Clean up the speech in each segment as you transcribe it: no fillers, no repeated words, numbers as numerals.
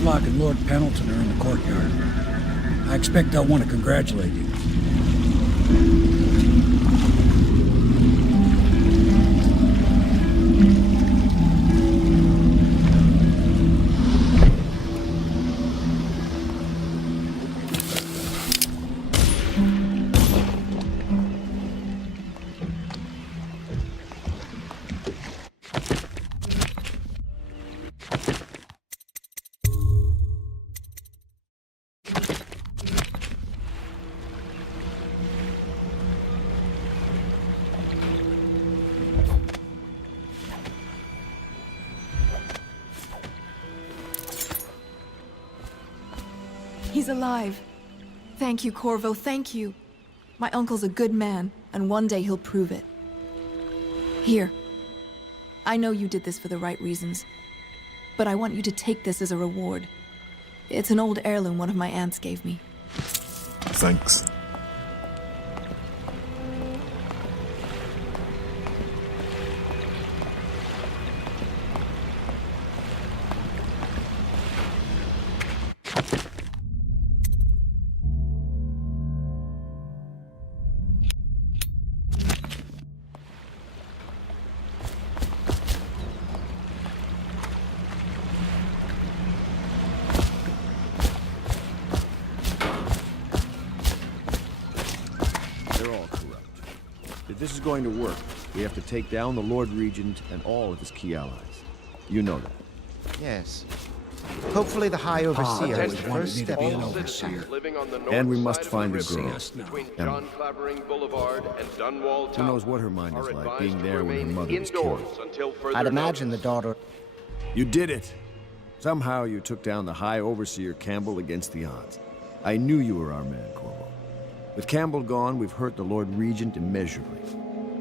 Havelock and Lord Pendleton are in the courtyard. I expect they'll want to congratulate you. He's alive. Thank you, Corvo, thank you. My uncle's a good man, and one day he'll prove it. Here. I know you did this for the right reasons, but I want you to take this as a reward. It's an old heirloom one of my aunts gave me. Thanks. This is going to work. We have to take down the Lord Regent and all of his key allies. You know that. Yes. Hopefully the High Overseer is the first step in overseer. And we must find the girl. Between Emma. John Clavering Boulevard and Dunwall Who knows what her mind is like, being there when her mother was killed. I'd imagine the daughter... You did it! Somehow you took down the High Overseer Campbell against the odds. I knew you were our man, Corvo. With Campbell gone, we've hurt the Lord Regent immeasurably.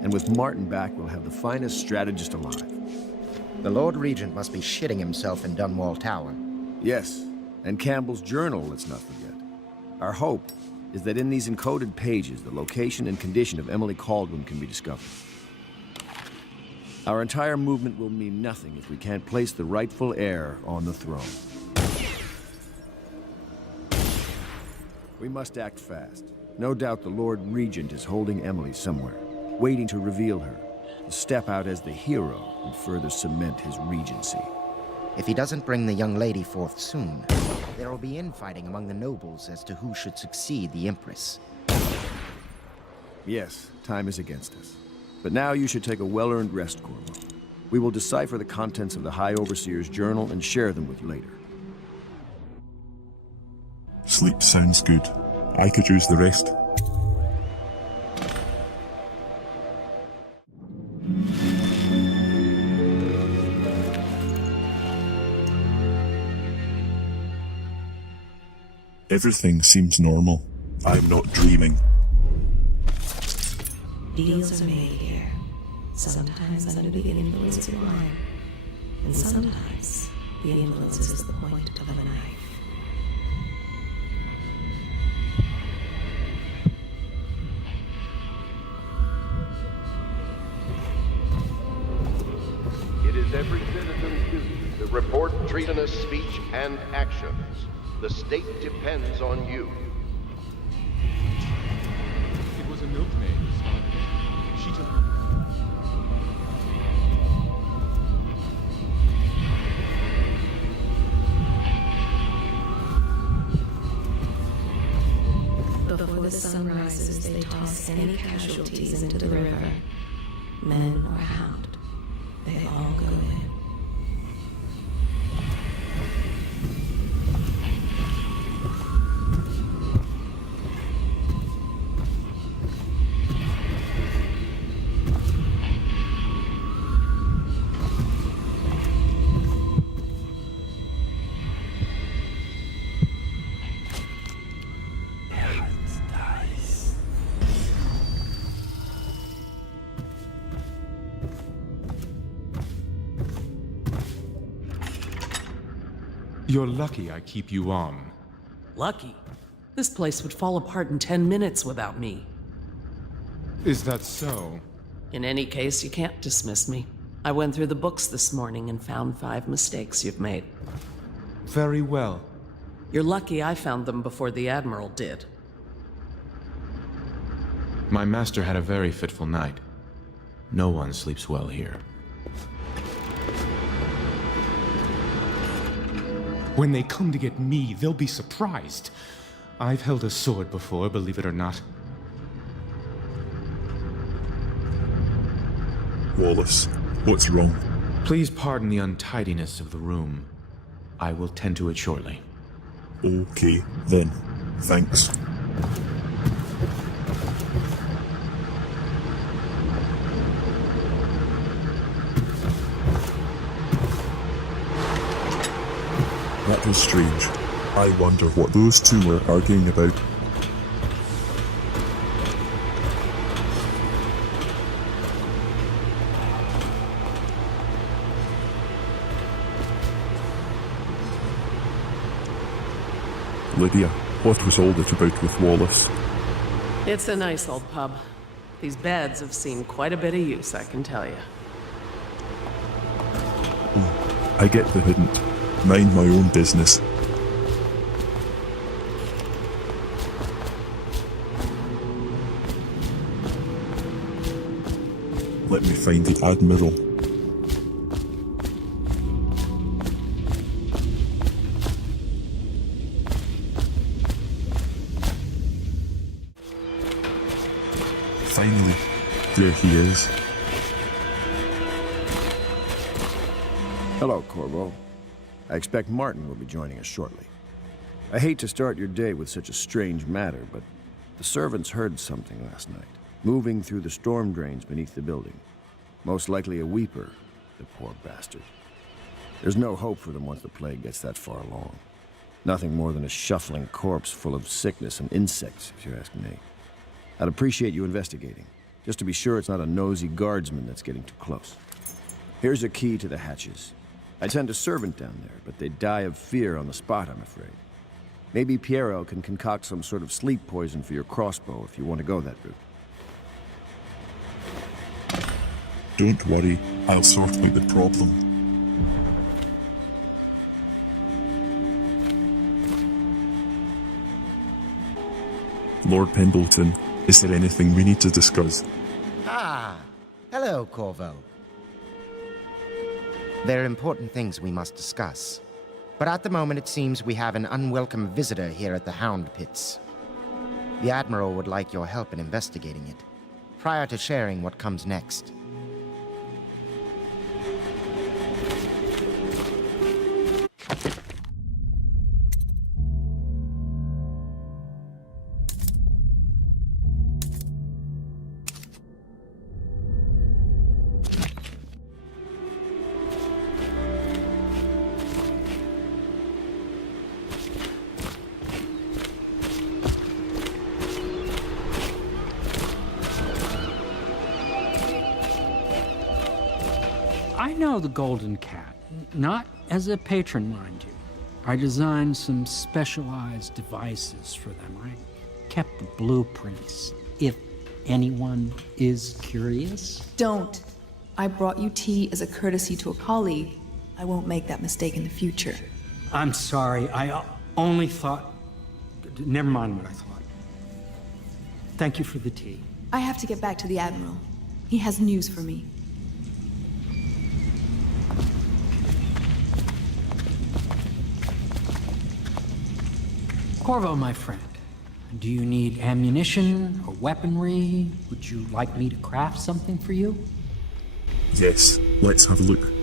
And with Martin back, we'll have the finest strategist alive. The Lord Regent must be shitting himself in Dunwall Tower. Yes, and Campbell's journal, let's not forget. Our hope is that in these encoded pages, the location and condition of Emily Kaldwin can be discovered. Our entire movement will mean nothing if we can't place the rightful heir on the throne. We must act fast. No doubt the Lord Regent is holding Emily somewhere, waiting to reveal her, to step out as the hero and further cement his regency. If he doesn't bring the young lady forth soon, there will be infighting among the nobles as to who should succeed the Empress. Yes, time is against us. But now you should take a well-earned rest, Corvo. We will decipher the contents of the High Overseer's journal and share them with you later. Sleep sounds good. I could use the rest. Everything seems normal. I'm not dreaming. Deals are made here, sometimes under the influence of wine, and sometimes the influence is the point of a knife. It is every citizen's duty to report treasonous speech and actions. The state depends on you. It was a milkmaid. She took... Before the sun rises, they toss any casualties into the river. Men or hound, they all go in. You're lucky I keep you on. Lucky? This place would fall apart in 10 minutes without me. Is that so? In any case, you can't dismiss me. I went through the books this morning and found 5 mistakes you've made. Very well. You're lucky I found them before the Admiral did. My master had a very fitful night. No one sleeps well here. When they come to get me, they'll be surprised. I've held a sword before, believe it or not. Wallace, what's wrong? Please pardon the untidiness of the room. I will tend to it shortly. Okay, then. Thanks. That was strange. I wonder what those two were arguing about. Lydia, what was all that about with Wallace? It's a nice old pub. These beds have seen quite a bit of use, I can tell you. Oh, I get the hint. Mind my own business. Let me find the Admiral. Finally, there he is. Hello, Corvo. I expect Martin will be joining us shortly. I hate to start your day with such a strange matter, but the servants heard something last night, moving through the storm drains beneath the building. Most likely a weeper, the poor bastard. There's no hope for them once the plague gets that far along. Nothing more than a shuffling corpse full of sickness and insects, if you ask me. I'd appreciate you investigating, just to be sure it's not a nosy guardsman that's getting too close. Here's a key to the hatches. I'd send a servant down there, but they'd die of fear on the spot, I'm afraid. Maybe Piero can concoct some sort of sleep poison for your crossbow if you want to go that route. Don't worry, I'll sort out the problem. Lord Pendleton, is there anything we need to discuss? Ah, hello, Corvo. There are important things we must discuss. But at the moment it seems we have an unwelcome visitor here at the Hound Pits. The Admiral would like your help in investigating it, prior to sharing what comes next. I know the Golden Cat, not as a patron, mind you. I designed some specialized devices for them. I kept the blueprints, if anyone is curious. Don't. I brought you tea as a courtesy to a colleague. I won't make that mistake in the future. I'm sorry, I only thought... Never mind what I thought. Thank you for the tea. I have to get back to the Admiral. He has news for me. Corvo, my friend, do you need ammunition or weaponry? Would you like me to craft something for you? Yes, let's have a look.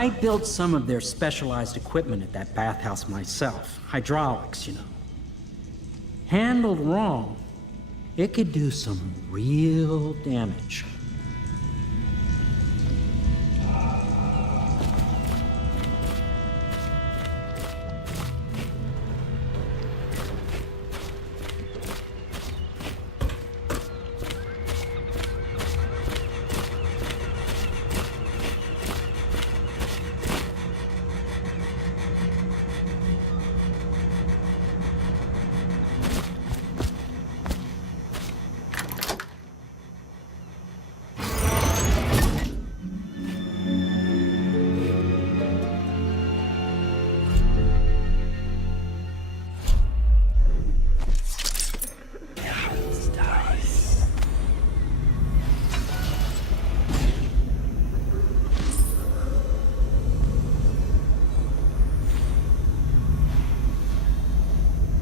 I built some of their specialized equipment at that bathhouse myself. Hydraulics, you know. Handled wrong, it could do some real damage.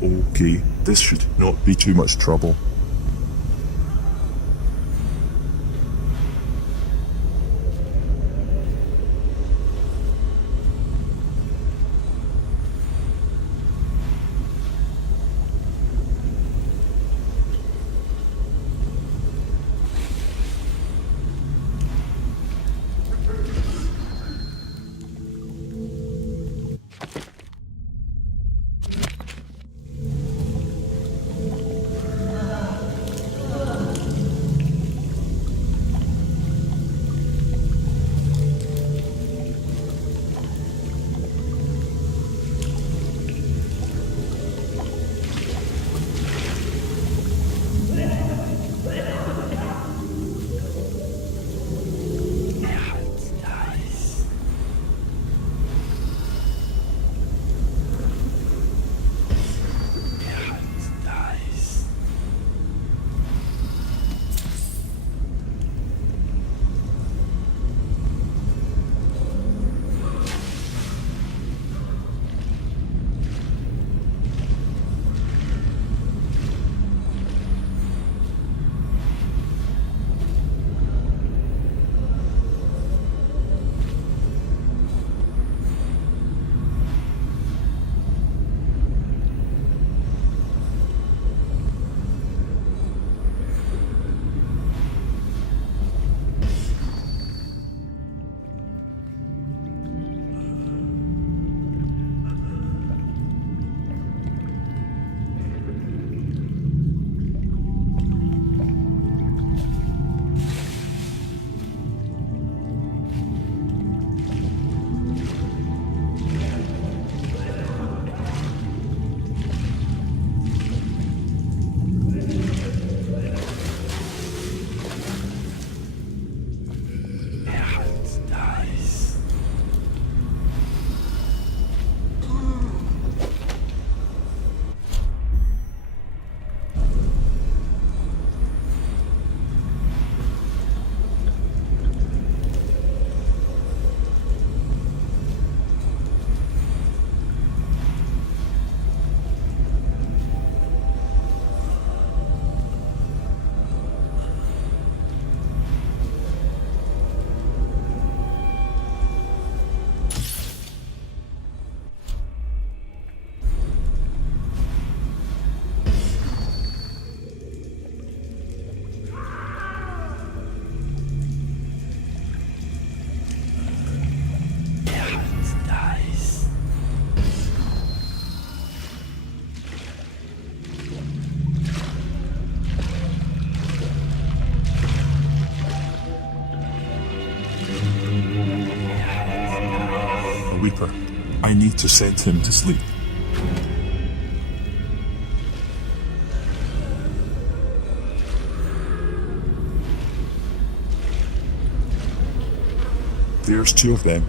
Okay, this should not be too much trouble. Reaper. I need to send him to sleep. There's two of them.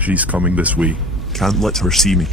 She's coming this way. Can't let her see me.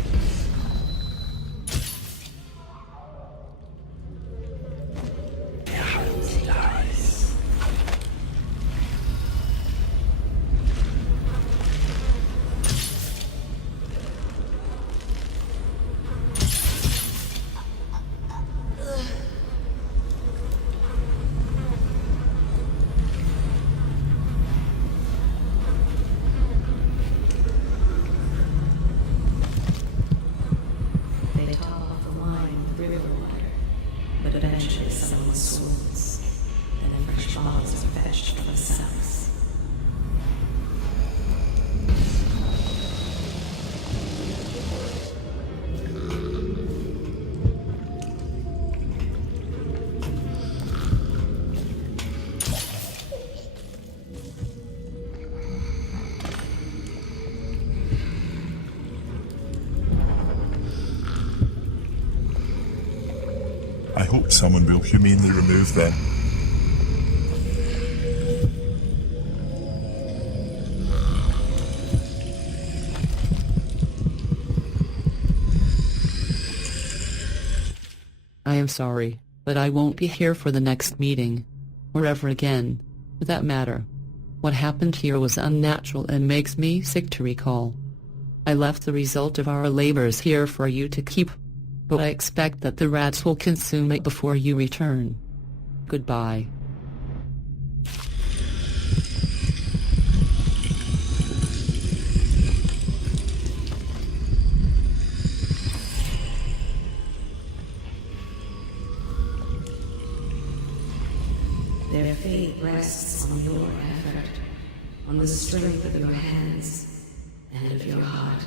hope someone will humanely remove them. I am sorry, but I won't be here for the next meeting. Or ever again, for that matter. What happened here was unnatural and makes me sick to recall. I left the result of our labors here for you to keep, but I expect that the rats will consume it before you return. Goodbye. Their fate rests on your effort, on the strength of your hands and of your heart.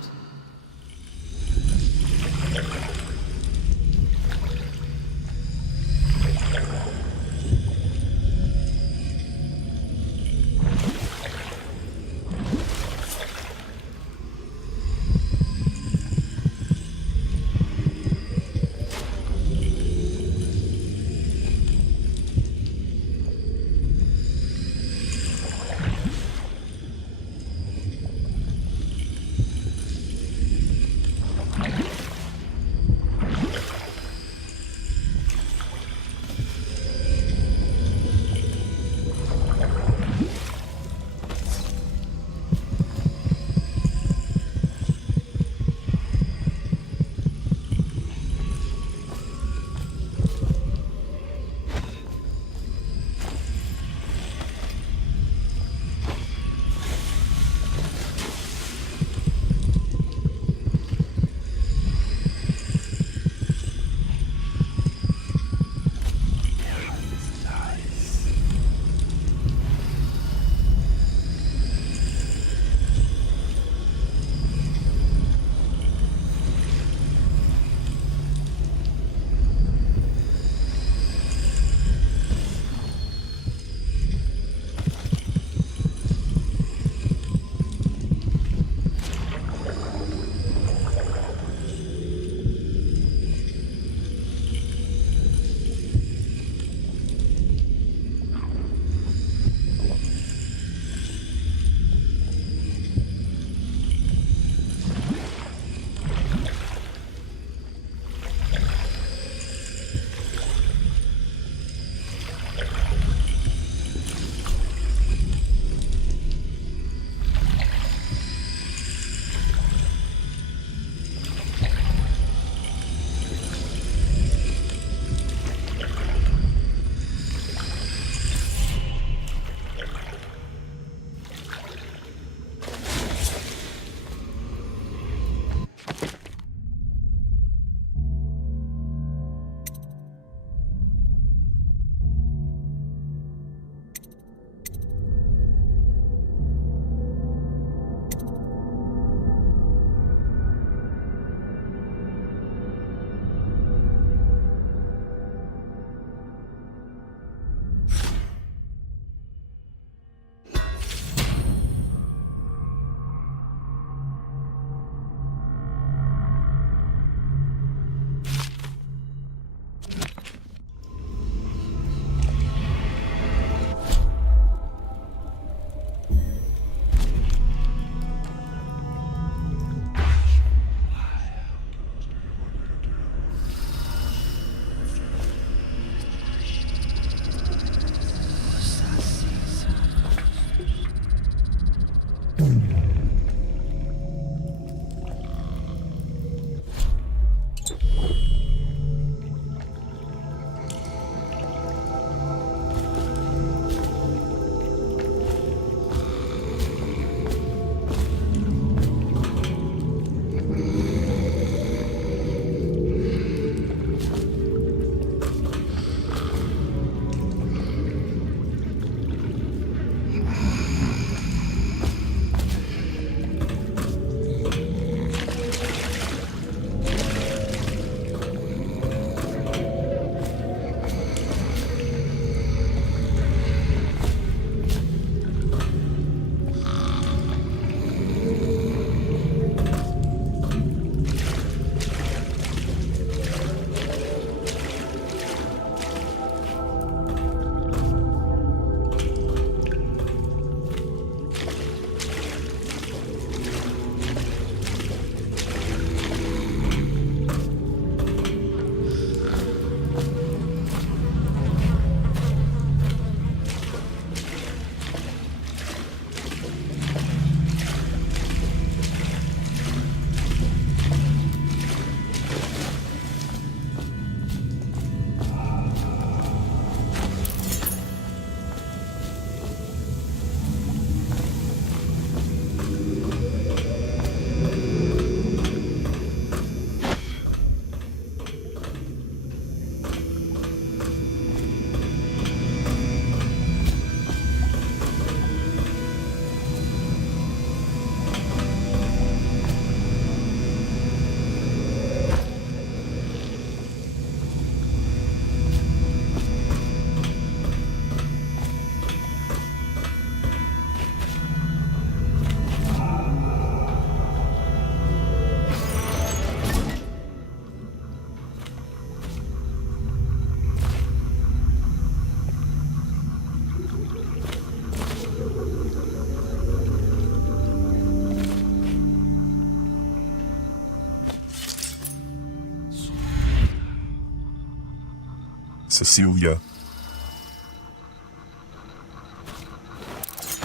Cecilia.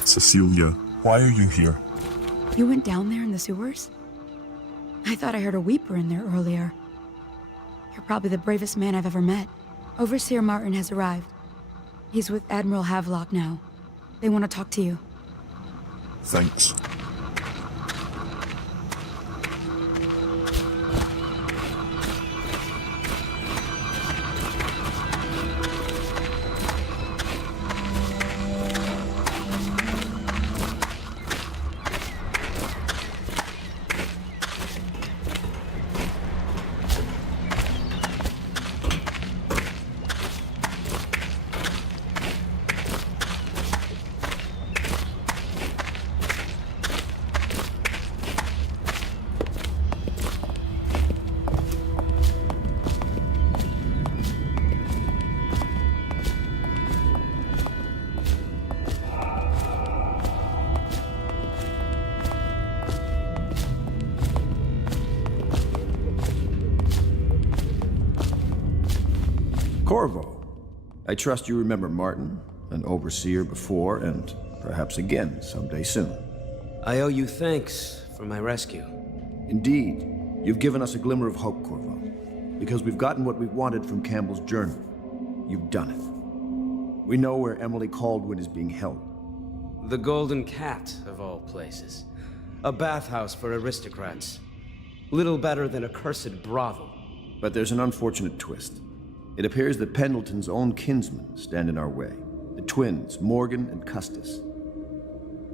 Cecilia, why are you here? You went down there in the sewers? I thought I heard a weeper in there earlier. You're probably the bravest man I've ever met. Overseer Martin has arrived. He's with Admiral Havelock now. They want to talk to you. Thanks. Corvo, I trust you remember Martin, an overseer before, and perhaps again someday soon. I owe you thanks for my rescue. Indeed, you've given us a glimmer of hope, Corvo. Because we've gotten what we wanted from Campbell's journal. You've done it. We know where Emily Caldwin is being held. The Golden Cat, of all places. A bathhouse for aristocrats. Little better than a cursed brothel. But there's an unfortunate twist. It appears that Pendleton's own kinsmen stand in our way. The twins, Morgan and Custis.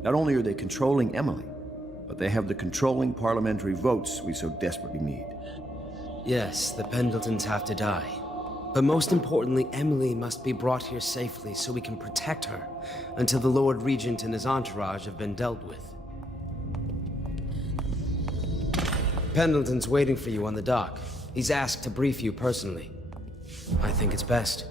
Not only are they controlling Emily, but they have the controlling parliamentary votes we so desperately need. Yes, the Pendletons have to die. But most importantly, Emily must be brought here safely so we can protect her until the Lord Regent and his entourage have been dealt with. Pendleton's waiting for you on the dock. He's asked to brief you personally. I think it's best.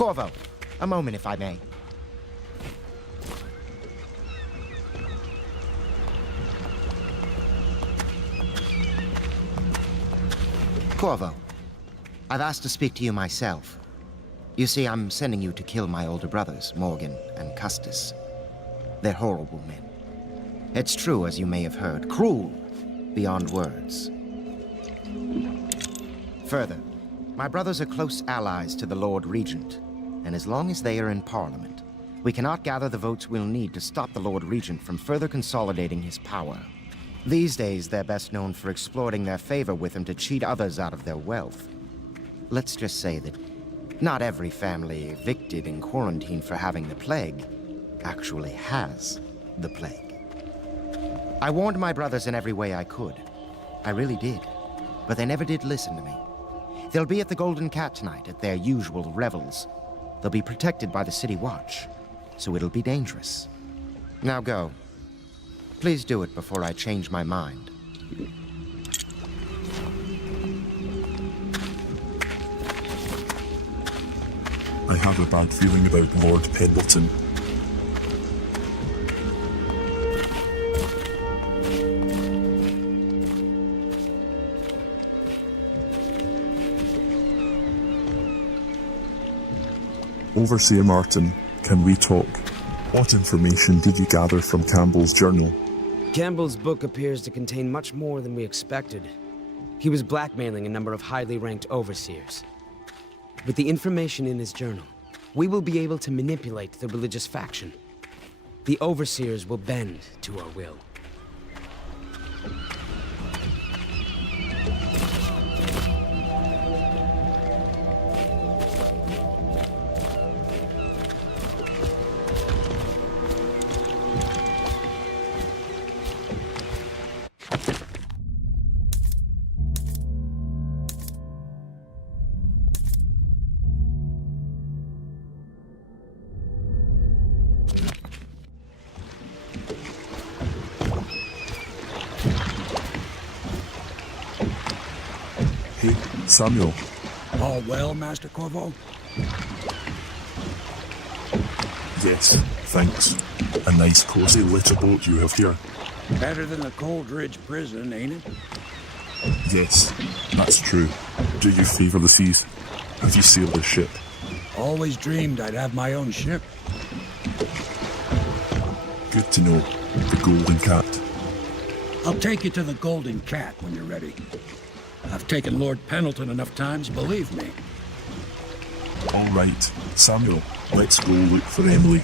Corvo, a moment if I may. Corvo, I've asked to speak to you myself. You see, I'm sending you to kill my older brothers, Morgan and Custis. They're horrible men. It's true, as you may have heard, cruel beyond words. Further, my brothers are close allies to the Lord Regent, and as long as they are in Parliament, we cannot gather the votes we'll need to stop the Lord Regent from further consolidating his power. These days, they're best known for exploiting their favor with him to cheat others out of their wealth. Let's just say that not every family evicted in quarantine for having the plague actually has the plague. I warned my brothers in every way I could. I really did. But they never did listen to me. They'll be at the Golden Cat tonight at their usual revels. They'll be protected by the City Watch, so it'll be dangerous. Now go. Please do it before I change my mind. I have a bad feeling about Lord Pendleton. Overseer Martin, can we talk? What information did you gather from Campbell's journal? Campbell's book appears to contain much more than we expected. He was blackmailing a number of highly ranked overseers. With the information in his journal, we will be able to manipulate the religious faction. The overseers will bend to our will. Hey, Samuel. All well, Master Corvo? Yes, thanks. A nice cozy little boat you have here. Better than the Cold Ridge prison, ain't it? Yes, that's true. Do you favour the seas? Have you sailed a ship? Always dreamed I'd have my own ship. Good to know. The Golden Cat. I'll take you to the Golden Cat when you're ready. I've taken Lord Pendleton enough times, believe me. All right, Samuel, let's go look for Emily.